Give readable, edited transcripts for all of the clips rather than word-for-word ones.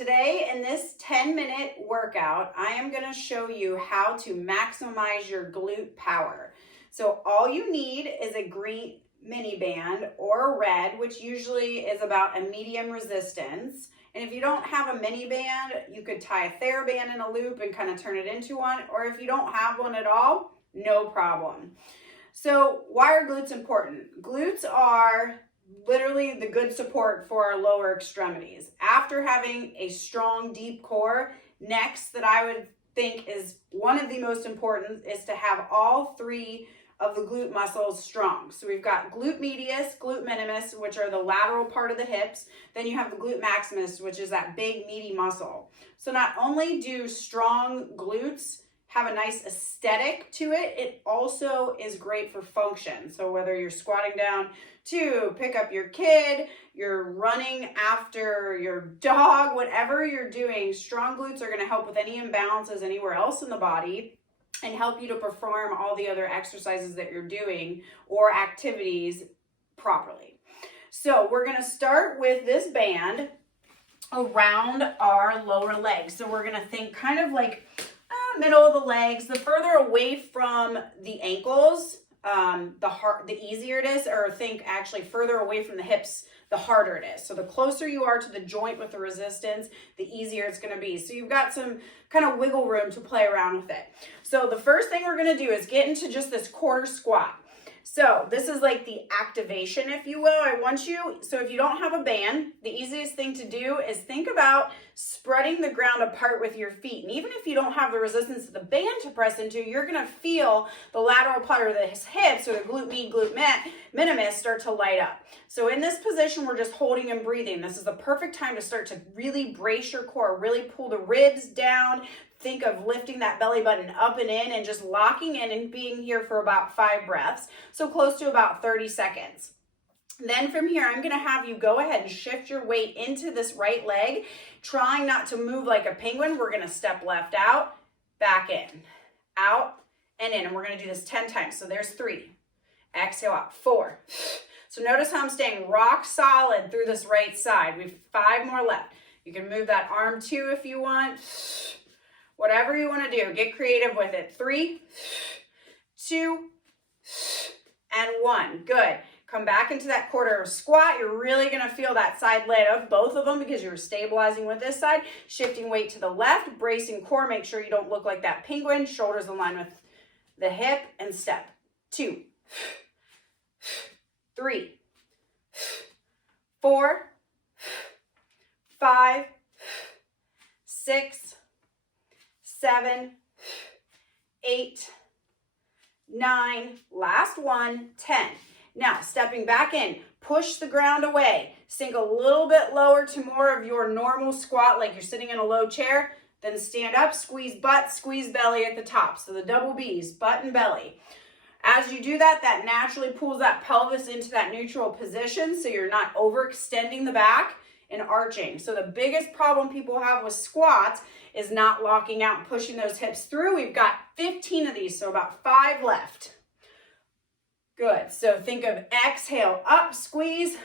Today in this 10-minute workout, I am going to show you how to maximize your glute power. So all you need is a green mini band or a red, which usually is about a medium resistance. And if you don't have a mini band, you could tie a TheraBand in a loop and kind of turn it into one. Or if you don't have one at all, no problem. So why are glutes important? Glutes are literally the good support for our lower extremities. After having a strong, deep core, next that I would think is one of the most important is to have all three of the glute muscles strong. So we've got glute medius, glute minimus, which are the lateral part of the hips. Then you have the glute maximus, which is that big meaty muscle. So not only do strong glutes have a nice aesthetic to it, it also is great for function. So whether you're squatting down to pick up your kid, you're running after your dog, whatever you're doing, strong glutes are going to help with any imbalances anywhere else in the body and help you to perform all the other exercises that you're doing or activities properly. So we're going to start with this band around our lower legs. So we're going to think kind of like middle of the legs. The further away from the ankles, the easier it is, or think actually further away from the hips, the harder it is. So the closer you are to the joint with the resistance, the easier it's going to be. So you've got some kind of wiggle room to play around with it. So the first thing we're going to do is get into just this quarter squat. So this is like the activation, if you will. So if you don't have a band, the easiest thing to do is think about spreading the ground apart with your feet. And even if you don't have the resistance of the band to press into, you're going to feel the lateral part of the hips or the glute med, glute minimus start to light up. So in this position, we're just holding and breathing. This is the perfect time to start to really brace your core, really pull the ribs down. Think of lifting that belly button up and in and just locking in and being here for about 5 breaths. So close to about 30 seconds. Then from here, I'm going to have you go ahead and shift your weight into this right leg, trying not to move like a penguin. We're going to step left out, back in, out, and in. And we're going to do this 10 times. So there's 3. Exhale out. 4. So notice how I'm staying rock solid through this right side. We've 5 more left. You can move that arm too if you want. Whatever you want to do, get creative with it. 3, 2, and 1. Good. Come back into that quarter squat. You're really going to feel that side lay of both of them because you're stabilizing with this side. Shifting weight to the left, bracing core. Make sure you don't look like that penguin. Shoulders in line with the hip and step. 2, 3, 4, 5, 6, 7, 8, 9, last one, 10. Now, stepping back in, push the ground away. Sink a little bit lower to more of your normal squat, like you're sitting in a low chair. Then stand up, squeeze butt, squeeze belly at the top. So the double B's, butt and belly. As you do that, that naturally pulls that pelvis into that neutral position so you're not overextending the back and arching. So the biggest problem people have with squats is not locking out and pushing those hips through. We've got 15 of these, so about 5 left. Good. So think of exhale up, squeeze.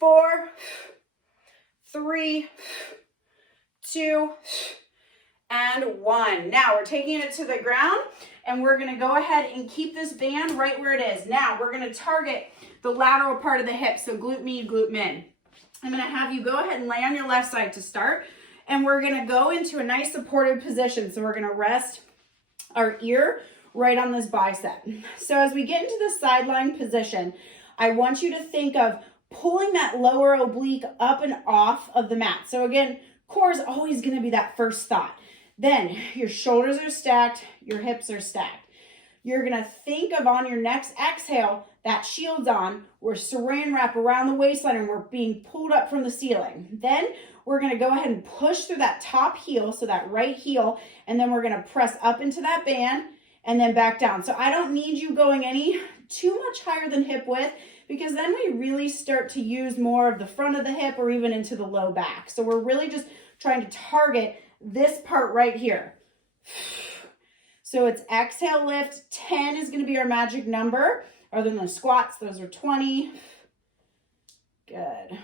4, 3, 2, and 1. Now we're taking it to the ground and we're going to go ahead and keep this band right where it is. Now we're going to target the lateral part of the hip, so glute med, glute min. I'm going to have you go ahead and lay on your left side to start. And we're going to go into a nice supported position. So we're going to rest our ear right on this bicep. So as we get into the sideline position, I want you to think of pulling that lower oblique up and off of the mat. So again, core is always going to be that first thought. Then your shoulders are stacked, your hips are stacked. You're going to think of on your next exhale, that shield's on, we're saran wrap around the waistline and we're being pulled up from the ceiling. Then we're going to go ahead and push through that top heel, so that right heel, and then we're going to press up into that band and then back down. So I don't need you going any too much higher than hip width because then we really start to use more of the front of the hip or even into the low back. So we're really just trying to target this part right here. So it's exhale, lift. 10 is going to be our magic number. Other than the squats, those are 20. Good.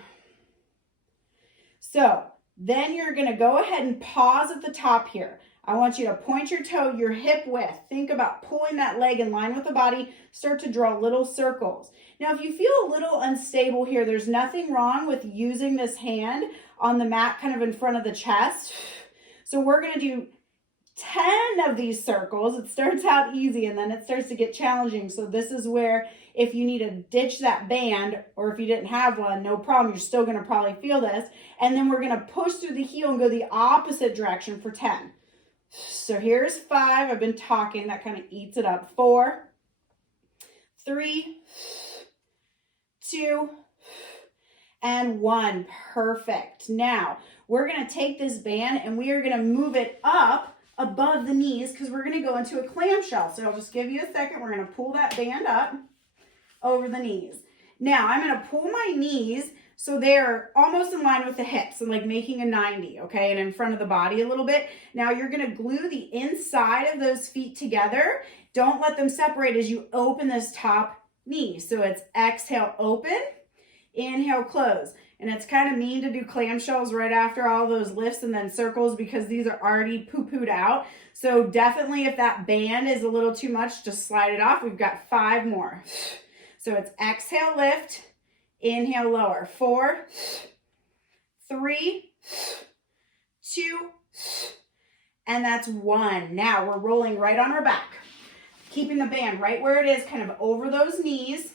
So Then you're gonna go ahead and pause at the top here. I want you to point your toe, your hip width. Think about pulling that leg in line with the body. Start to draw little circles. Now, if you feel a little unstable here, there's nothing wrong with using this hand on the mat kind of in front of the chest. So we're gonna do 10 of these circles. It starts out easy and then it starts to get challenging. So this is where if you need to ditch that band, or if you didn't have one, no problem. You're still gonna probably feel this. And then we're gonna push through the heel and go the opposite direction for 10. So here's 5. I've been talking. That kind of eats it up. 4, 3, 2, and 1. Perfect. Now, we're going to take this band and we are going to move it up above the knees because we're going to go into a clamshell. So I'll just give you a second. We're going to pull that band up over the knees. Now, I'm going to pull my knees so they're almost in line with the hips and like making a 90, okay, and in front of the body a little bit. Now you're gonna glue the inside of those feet together. Don't let them separate as you open this top knee. So it's exhale, open, inhale, close. And it's kind of mean to do clamshells right after all those lifts and then circles because these are already poo-pooed out. So definitely if that band is a little too much, just slide it off. We've got 5 more. So it's exhale, lift, inhale, lower. 4, 3, 2, and that's 1. Now we're rolling right on our back, keeping the band right where it is, kind of over those knees.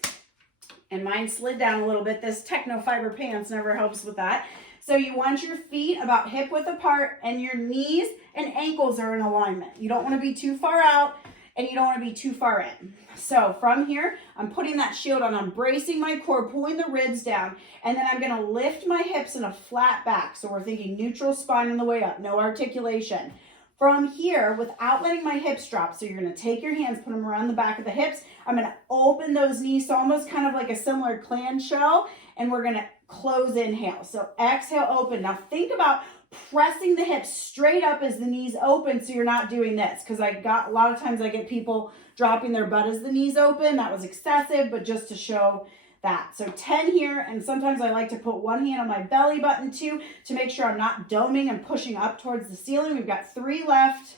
And mine slid down a little bit. This techno fiber pants never helps with that. So you want your feet about hip width apart and your knees and ankles are in alignment. You don't want to be too far out and you don't want to be too far in. So from here, I'm putting that shield on. I'm bracing my core, pulling the ribs down, and then I'm going to lift my hips in a flat back. So we're thinking neutral spine on the way up, no articulation. From here, without letting my hips drop, so you're going to take your hands, put them around the back of the hips. I'm going to open those knees, so almost kind of like a similar clamshell, and we're going to close inhale. So exhale, open. Now think about pressing the hips straight up as the knees open so you're not doing this, because a lot of times I get people dropping their butt as the knees open. That was excessive, but just to show that. So 10 here, and sometimes I like to put one hand on my belly button too to make sure I'm not doming and pushing up towards the ceiling. We've got 3 left,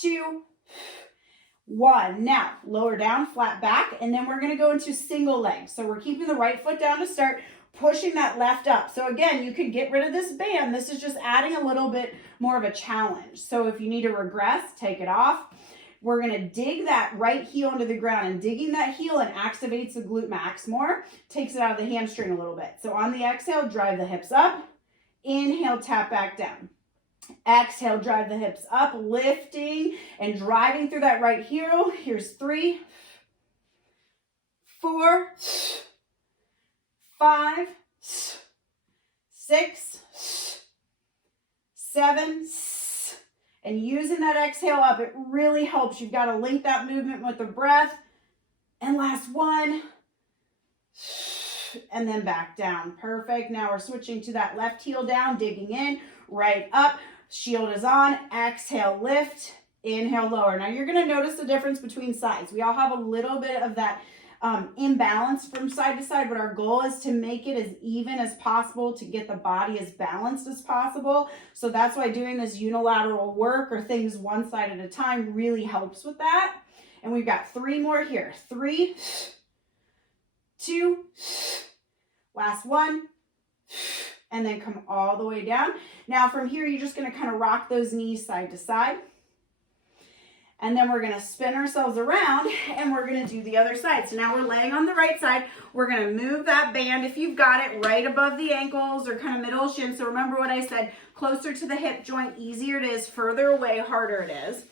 2, 1. Now lower down, flat back, and then we're going to go into single leg. So we're keeping the right foot down to start, pushing that left up. So again, you could get rid of this band. This is just adding a little bit more of a challenge. So if you need to regress, take it off. We're going to dig that right heel into the ground, and digging that heel and activates the glute max more, takes it out of the hamstring a little bit. So on the exhale, drive the hips up. Inhale, tap back down. Exhale, drive the hips up, lifting and driving through that right heel. Here's 3, 4, 5, 6, 7, and using that exhale up, it really helps. You've got to link that movement with the breath. And last 1, and then back down. Perfect. Now we're switching to that left heel down, digging in, right up. Shield is on. Exhale, lift. Inhale, lower. Now you're going to notice the difference between sides. We all have a little bit of that imbalance from side to side, but our goal is to make it as even as possible, to get the body as balanced as possible. So that's why doing this unilateral work or things one side at a time really helps with that. And we've got 3 more here. 3, 2, last 1, and then come all the way down. Now from here, you're just going to kind of rock those knees side to side. And then we're going to spin ourselves around and we're going to do the other side. So now we're laying on the right side. We're going to move that band, if you've got it, right above the ankles or kind of middle shin. So remember what I said, closer to the hip joint, easier it is, further away, harder it is.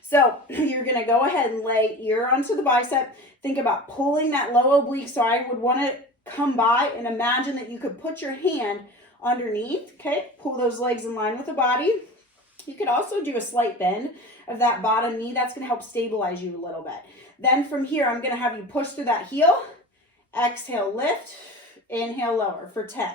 So you're going to go ahead and lay ear onto the bicep. Think about pulling that low oblique. So I would want to come by and imagine that you could put your hand underneath, okay? Pull those legs in line with the body. You could also do a slight bend of that bottom knee. That's going to help stabilize you a little bit. Then from here, I'm going to have you push through that heel. Exhale, lift. Inhale, lower for 10.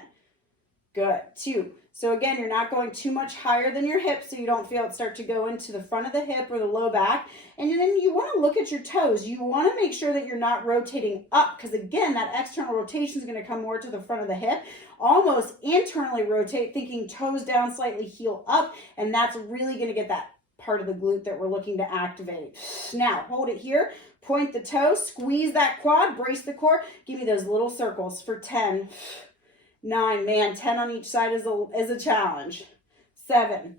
Good. 2, So again, you're not going too much higher than your hip so you don't feel it start to go into the front of the hip or the low back. And then you want to look at your toes. You want to make sure that you're not rotating up, because again, that external rotation is going to come more to the front of the hip. Almost internally rotate, thinking toes down slightly, heel up, and that's really going to get that part of the glute that we're looking to activate. Now, hold it here, point the toes, squeeze that quad, brace the core. Give me those little circles for 10, 9, man, 10 on each side is a challenge. 7,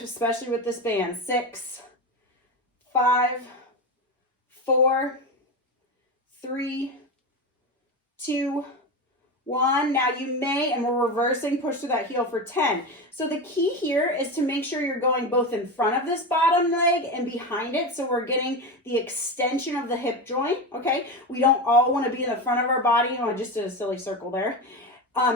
especially with this band. 6, 5, 4, 3, 2, 1. Now you may, and we're reversing, push through that heel for 10. So the key here is to make sure you're going both in front of this bottom leg and behind it. So we're getting the extension of the hip joint, okay? We don't all want to be in the front of our body. I just did a silly circle there.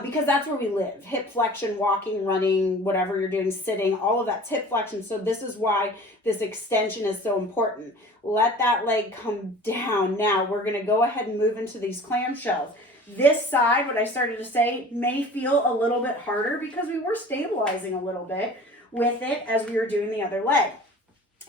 Because that's where we live. Hip flexion, walking, running, whatever you're doing, sitting, all of that's hip flexion. So this is why this extension is so important. Let that leg come down. Now we're going to go ahead and move into these clamshells. This side, what I started to say, may feel a little bit harder because we were stabilizing a little bit with it as we were doing the other leg.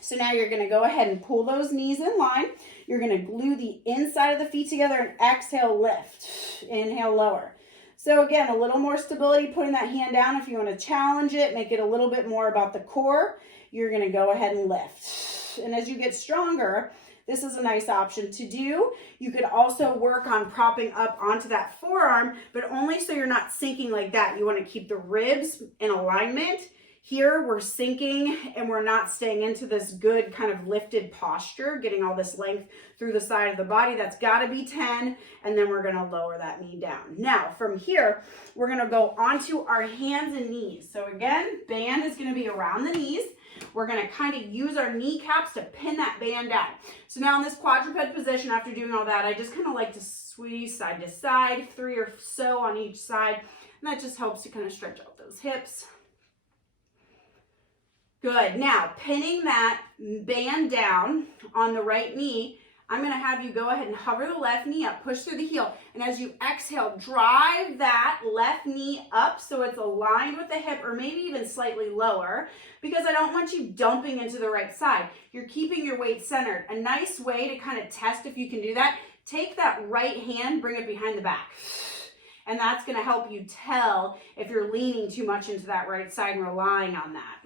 So now you're going to go ahead and pull those knees in line. You're going to glue the inside of the feet together and exhale, lift. Inhale, lower. So again, a little more stability, putting that hand down. If you want to challenge it, make it a little bit more about the core, you're going to go ahead and lift. And as you get stronger, this is a nice option to do. You could also work on propping up onto that forearm, but only so you're not sinking like that. You want to keep the ribs in alignment. Here we're sinking and we're not staying into this good kind of lifted posture, getting all this length through the side of the body. That's got to be 10, and then we're going to lower that knee down. Now from here, we're going to go onto our hands and knees. So again, band is going to be around the knees. We're going to kind of use our kneecaps to pin that band down. So now in this quadruped position, after doing all that, I just kind of like to squeeze side to side, 3 or so on each side. And that just helps to kind of stretch out those hips. Good. Now, pinning that band down on the right knee, I'm going to have you go ahead and hover the left knee up, push through the heel. And as you exhale, drive that left knee up so it's aligned with the hip, or maybe even slightly lower, because I don't want you dumping into the right side. You're keeping your weight centered. A nice way to kind of test if you can do that, take that right hand, bring it behind the back. And that's going to help you tell if you're leaning too much into that right side and relying on that.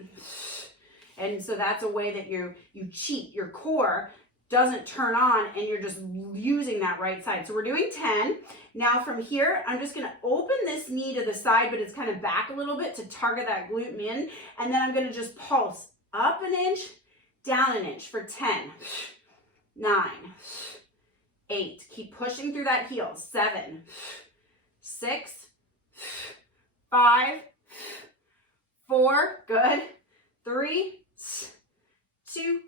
And so that's a way that you cheat. Your core doesn't turn on and you're just using that right side. So we're doing 10. Now from here, I'm just going to open this knee to the side, but it's kind of back a little bit to target that glute min. And then I'm going to just pulse up an inch, down an inch for 10, 9, 8. Keep pushing through that heel. 7, 6, 5, 4. Good. 3, 2,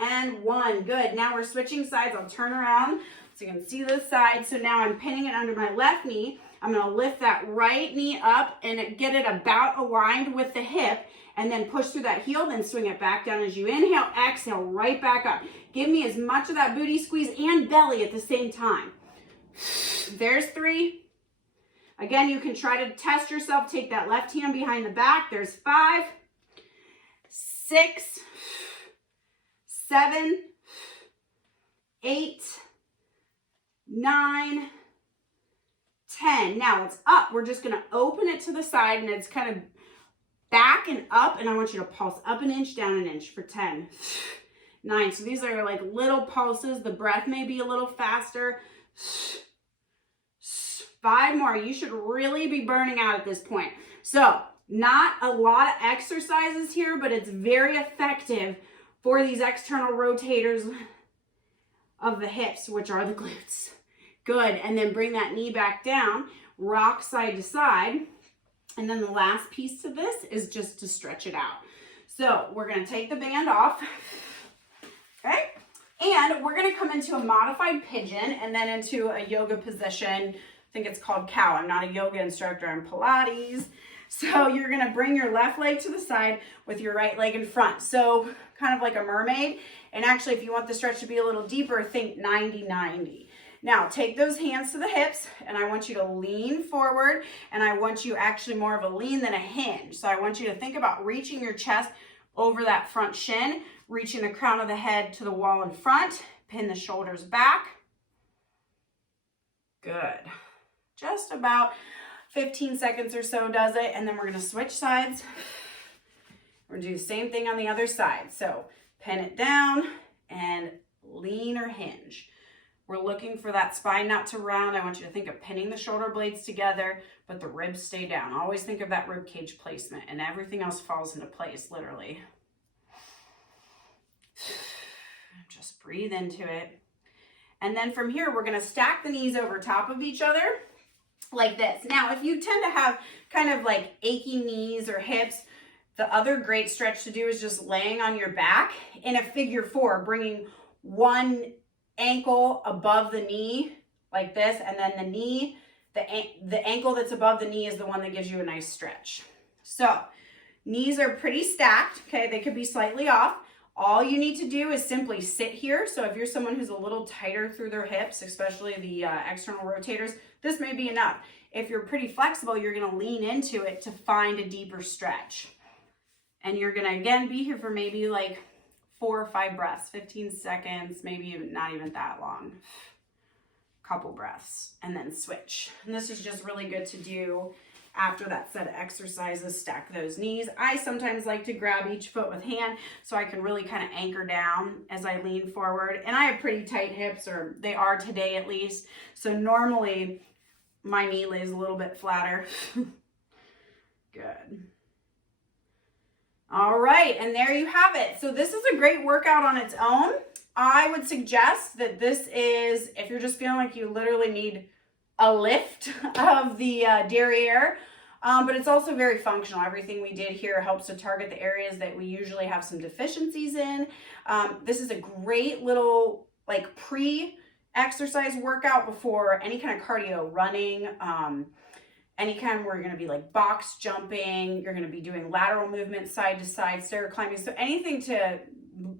and 1. Good. Now we're switching sides. I'll turn around so you can see this side. So now I'm pinning it under my left knee. I'm going to lift that right knee up and get it about aligned with the hip, and then push through that heel, then swing it back down as you inhale, exhale, right back up. Give me as much of that booty squeeze and belly at the same time. There's 3. Again, you can try to test yourself. Take that left hand behind the back. There's 5, 6, 7, 8, 9, 10. Now it's up. We're just going to open it to the side, and it's kind of back and up, and I want you to pulse up an inch, down an inch for 10, 9. So these are like little pulses. The breath may be a little faster. 5 more. You should really be burning out at this point. So not a lot of exercises here, but it's very effective for these external rotators of the hips, which are the glutes. Good. And then bring that knee back down, rock side to side. And then the last piece to this is just to stretch it out. So we're going to take the band off. Okay. And we're going to come into a modified pigeon and then into a yoga position. I think it's called cow. I'm not a yoga instructor. I'm Pilates. So you're going to bring your left leg to the side with your right leg in front. So kind of like a mermaid. And actually, if you want the stretch to be a little deeper, think 90-90. Now take those hands to the hips, and I want you to lean forward, and I want you actually more of a lean than a hinge. So I want you to think about reaching your chest over that front shin, reaching the crown of the head to the wall in front, pin the shoulders back. Good. Just about 15 seconds or so does it, and then we're going to switch sides. We're going to do the same thing on the other side. So pin it down and lean or hinge. We're looking for that spine not to round. I want you to think of pinning the shoulder blades together, but the ribs stay down. Always think of that rib cage placement, and everything else falls into place, literally. Just breathe into it. And then from here, we're going to stack the knees over top of each other like this. Now, if you tend to have kind of like achy knees or hips, the other great stretch to do is just laying on your back in a figure four, bringing one ankle above the knee like this, and then the knee, the ankle that's above the knee is the one that gives you a nice stretch. So knees are pretty stacked, okay? They could be slightly off. All you need to do is simply sit here. So if you're someone who's a little tighter through their hips, especially the external rotators, this may be enough. If you're pretty flexible, you're going to lean into it to find a deeper stretch. And you're going to, again, be here for maybe like 4 or 5 breaths, 15 seconds, maybe not even that long. Couple breaths, and then switch. And this is just really good to do after that set of exercises. Stack those knees. I sometimes like to grab each foot with hand so I can really kind of anchor down as I lean forward. And I have pretty tight hips, or they are today at least. So normally my knee lays a little bit flatter. Good. All right, and there you have it. So this is a great workout on its own. I would suggest that this is, if you're just feeling like you literally need a lift of the derriere, but it's also very functional. Everything we did here helps to target the areas that we usually have some deficiencies in. This is a great little like pre-exercise workout before any kind of cardio, running, any kind where you're going to be like box jumping, you're going to be doing lateral movements side to side, stair climbing. So anything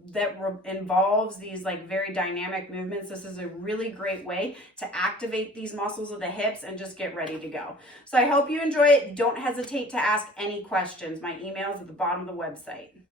that involves these like very dynamic movements, this is a really great way to activate these muscles of the hips and just get ready to go. So I hope you enjoy it. Don't hesitate to ask any questions. My email is at the bottom of the website.